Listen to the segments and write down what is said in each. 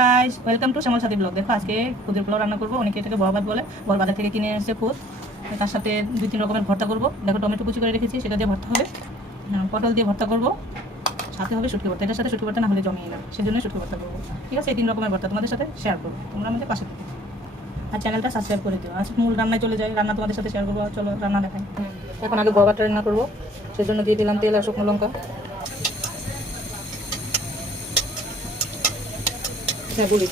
Guys welcome to Shyamal Sathi blog. দেখো আজকে খুদের পোলাও রান্না করবো। অনেকে এটাকে বড়াবাদ বলে। বড় বাজার থেকে কিনে এসে খুদ, তার সাথে 2-3 রকমের ভর্তা করবো। দেখো টমেটো কুচি করে রেখেছি, সেটা দিয়ে ভর্তা হবে। পটল দিয়ে ভর্তা করবো, সাথে হবে শুটকি ভর্তা। এটার সাথে শুটকি ভর্তা না হলে জমিয়ে না, সেজন্য শুটকি ভর্তা করবো। ঠিক আছে, এই 3 রকমের ভর্তা তোমাদের সাথে শেয়ার করবো। তোমরা আমাদের পাশে থাকো আর চ্যানেলটা সাবস্ক্রাইব করে দিও। আজকে মূল রান্নায় চলে যাই। রান্না তোমাদের সাথে শেয়ার করবো। চলো রান্না দেখাই। এখন আগে বড়াটা রান্না করবো, সেজন্য দিয়ে দিলাম তেল আর শুকনো লঙ্কা। গুলি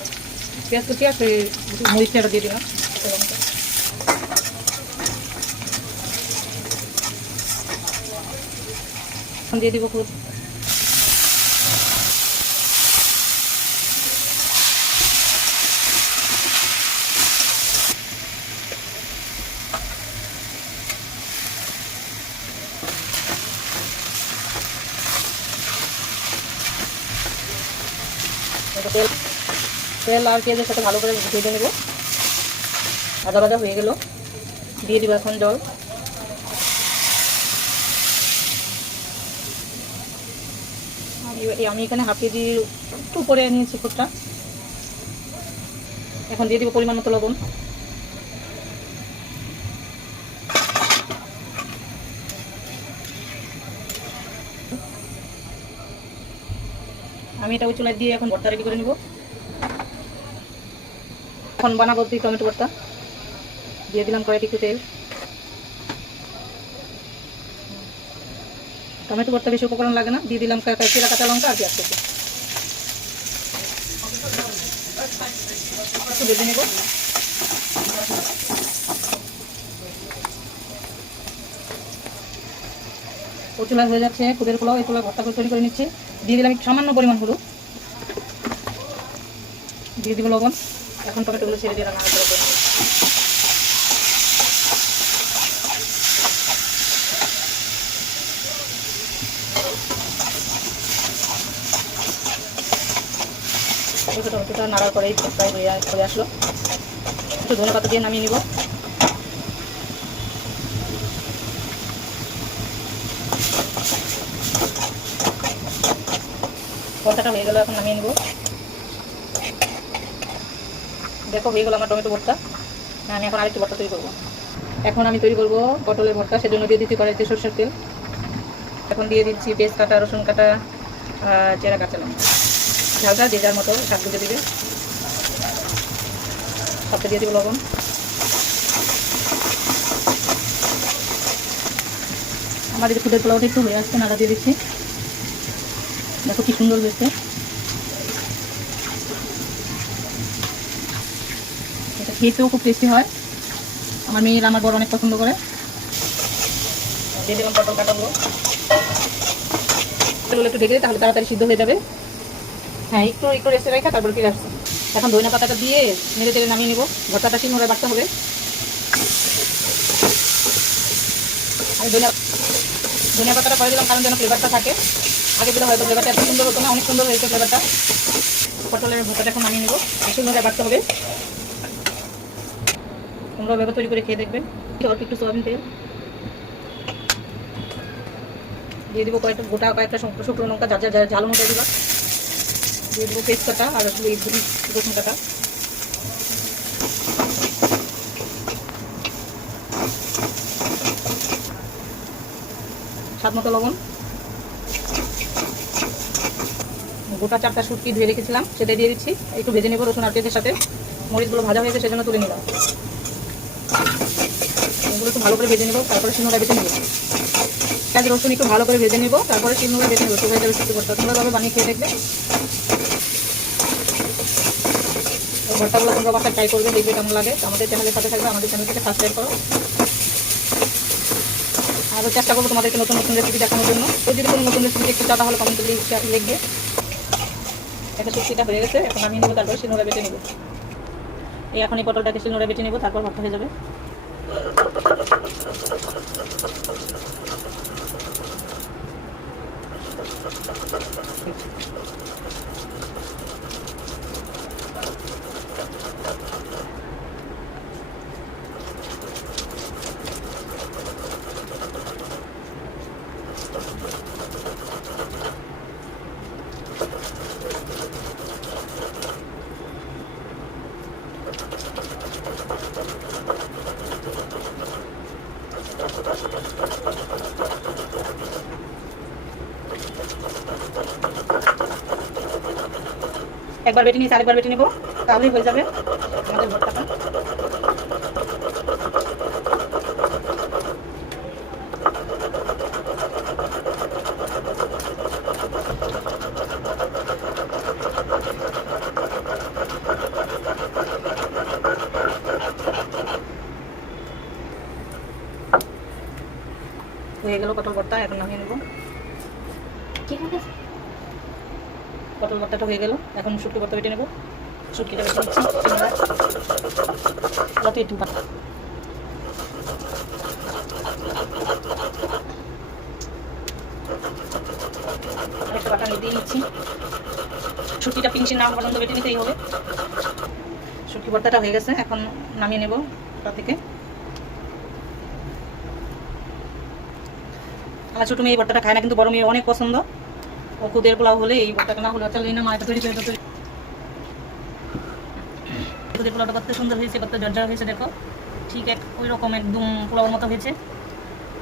পেঁয়াজ কুচি আর সেই মরিচ চেটা দিয়ে দিলাম। দিয়ে দিব খুব তেল আর পেঁয়াজের সাথে ভালো করে ভেজে নেব। আদা ভাজা হয়ে গেল, দিয়ে দিব এখন জল। আমি এখানে হাফ কেজি একটু উপরে নিয়েছি খুদটা। এখন দিয়ে দিব পরিমাণ মতো লবণ। আমি এটা ওই চুলায় দিয়ে এখন ভর্তা রেডি করে নেব। এখন বানাবো টমেটো ভর্তা। দিয়ে দিলাম কড়াইতে একটু তেল। টমেটো ভর্তা বেশি উপকরণ লাগে না, দিয়ে দিলাম চিরা কাঁচা লঙ্কা আর পেঁয়াজ কুচি। একটু ভেজে নেব। ও চুলা হয়ে যাচ্ছে খুদের পোলাও। এই পোলাও ভর্তা করে তৈরি করে নিচ্ছি। দিয়ে দিলাম একটু সামান্য পরিমাণ হলুদ, দিয়ে দিব লবণ। এখন টমেটোগুলো ছেড়ে দিয়ে রান্না করে নেব। টমেটোটা নাড়ার পরেই প্রায় হয়ে আসলো। একটু ধনে পাতা দিয়ে নামিয়ে নিব। ভর্তাটা হয়ে গেল, এখন নামিয়ে নেব। দেখো হয়ে গেল আমার টমেটো ভর্তা। আমি এখন আরেকটু ভর্তা তৈরি করবো। এখন আমি তৈরি করবো পটলের ভর্তা, সেজন্য দিয়ে দিচ্ছি কড়াইতে সরষের তেল। এখন দিয়ে দিচ্ছি পেঁয়াজ কাটা, রসুন কাটা, চেরা কাঁচা লঙ্কা। ঝালটা যে যার মতো শাক বুঝে দিবে। সাথে দিয়ে দিব লবণ। আমার এই খুদের পোলাওটা একটু হয়ে আসছে, নাড়া দিয়ে দিচ্ছি। দেখো কি সুন্দর হয়েছে। এটা খেতেও খুব টেস্টি হয়। আমার মেয়ের আমার বড় অনেক পছন্দ করে। দিয়ে দিলাম পটল কাটাগুলো। একটু ঢেকে তাহলে তাড়াতাড়ি সিদ্ধ হয়ে যাবে। হ্যাঁ, একটু একটু রেস্টে রেখে তারপর ফিরে আসছি। এখন ধনিয়া পাতাটা দিয়ে নেড়ে তেড়ে নামিয়ে নেব। ভর্তাটা শিলনোড়ায় বাটতে হবে। আমি ধনিয়া পাতাটা পরে দিলাম কারণ যেন ফ্লেভারটা থাকে। আগে দিলে হয়তো ফ্লেভারটা এত সুন্দর হতো না। অনেক সুন্দর হয়েছে ফ্লেভারটা। পটলের ভর্তাটা এখন নামিয়ে নেব। শিলনোড়ায় বাটতে হবে। তোমরা এভাবে তৈরি করে খেয়ে দেখবেন। অল্প একটু সয়াবিন তেল দিয়ে দিব। কয়েকটা শুকনো লঙ্কা, যার ঝাল অনুযায়ী দিবা। দিয়ে দেবো পেস্ট কাটা আর রসুন কাটা। স্বাদ মতো লবণ। গোটা 4টা শুটকি ধুয়ে রেখেছিলাম, সেটা দিয়ে দিচ্ছি। একটু ভেজে নেবো রসুন আর পেঁয়াজের সাথে। মরিচগুলো ভাজা হয়েছে, সেজন্য তুলে নিলাম। এগুলো একটু ভালো করে ভেজে নেবো, তারপরে শিলনোড়ায় বেটে নেবো। পেঁয়াজ রসুন একটু ভালো করে ভেজে নেবো, তারপরে শিলনোড়ায় বেটে নেবো। শুকাই যাবে শুক্তো ভর্তা। তোমরা ভাবে বানিয়ে খেয়ে দেখবে। ভর্তাগুলো তোমরা বাসায় ট্রাই করবে, দেখবে কেমন লাগে। আমাদের চ্যানেলের সাথে থাকবে, আমাদের চ্যানেলটাকে সাবস্ক্রাইব করো। আরও চেষ্টা করবো তোমাদেরকে নতুন নতুন রেসিপি দেখানোর জন্য। তো যদি কোনো নতুন রেসিপি দেখতে চাও তাহলে কমেন্টে লিখবে। একটা শুক্তিটা হয়ে গেছে, এখন আমি নেবো, তারপরে শিলনোড়ায় বেটে নেবো। এখন এই পটলটাকে শিলনোড়ায় বেটে নেবো, তারপর ভর্তা হয়ে যাবে। একবার বেটে নিয়েছি, আরেকবার বেটে নেবো, তাহলেই হয়ে যাবে আমাদের ভর্তাটা। হয়ে গেল পটল ভর্তা, এখন নামিয়ে নেবো। পটল ভর্তাটা হয়ে গেল, এখন শুটকি ভর্তা বেটে নেবো। শুটকিটা বেটে নিচ্ছি, একটু একটা বাটা দিয়ে নিচ্ছি। শুটকিটা ফিনিশিং না পর্যন্ত বেটে নিতেই হবে। শুটকি ভর্তাটা হয়ে গেছে, এখন নামিয়ে নেব ওটা থেকে। আমার ছোটো মেয়ে এই ভর্তাটা খায় না, কিন্তু বড় মেয়ে অনেক পছন্দ। ও খুদের পোলাও হলে এই ভর্তাটা না হলে চলে না, মায়ের তৈরি করে তৈরি। খুদের পোলাওটা কত সুন্দর হয়েছে, কত ঝরঝরা হয়েছে দেখো, ঠিক ওই রকম একদম পোলাওর মতো হয়েছে।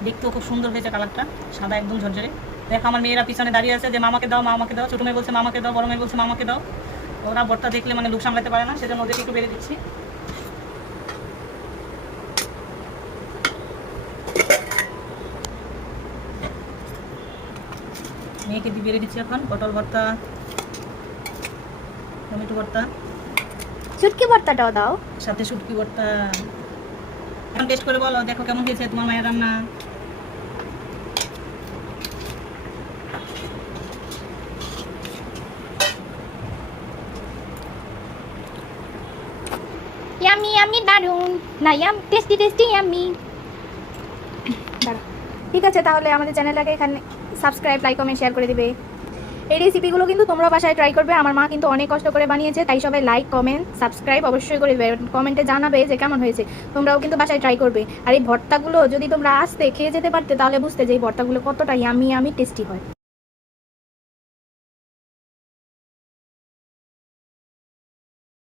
দেখতেও খুব সুন্দর হয়েছে, কালারটা সাদা একদম ঝরঝরে। দেখো আমার মেয়েরা পিছনে দাঁড়িয়ে আছে যে মামাকে দাও, মামাকে দাও। ছোটো মেয়ে বলছে মামাকে দাও, বড় মেয়ে বলছে মামাকে দাও। ওরা ভর্তা দেখলে মানে লোক সামলাতে পারে না, সেজন্য ওদেরকে একটু বেড়ে দিচ্ছি। মেয়েকে দিয়ে বেড়ে দিচ্ছি এখন পটল ভর্তা, টমেটো ভর্তা, শুটকি ভর্তাটাও দাও সাথে শুটকি ভর্তা। এখন টেস্ট করে বলো, দেখো কেমন হয়েছে তোমার মায়ের রান্না। ইয়ামি ইয়ামি দারুন না, ইয়াম টেস্টি টেস্টি ইয়ামি। ঠিক আছে, তাহলে আমাদের চ্যানেলটাকে এখানে সাবস্ক্রাইব, লাইক, কমেন্ট, শেয়ার করে দিবে। এই রেসিপিগুলো কিন্তু তোমরা বাসায় ট্রাই করবে। আমার মা কিন্তু অনেক কষ্ট করে বানিয়েছে, তাই সবাই লাইক, কমেন্ট, সাবস্ক্রাইব অবশ্যই করে দেবে। কমেন্টে জানাবে যে কেমন হয়েছে। তোমরাও কিন্তু বাসায় ট্রাই করবে। আর এই ভর্তাগুলো যদি তোমরা আসতে খেয়ে যেতে পারতে, তাহলে বুঝতে যে এই ভর্তাগুলো কতটা ইয়ামি ইয়ামি টেস্টি হয়।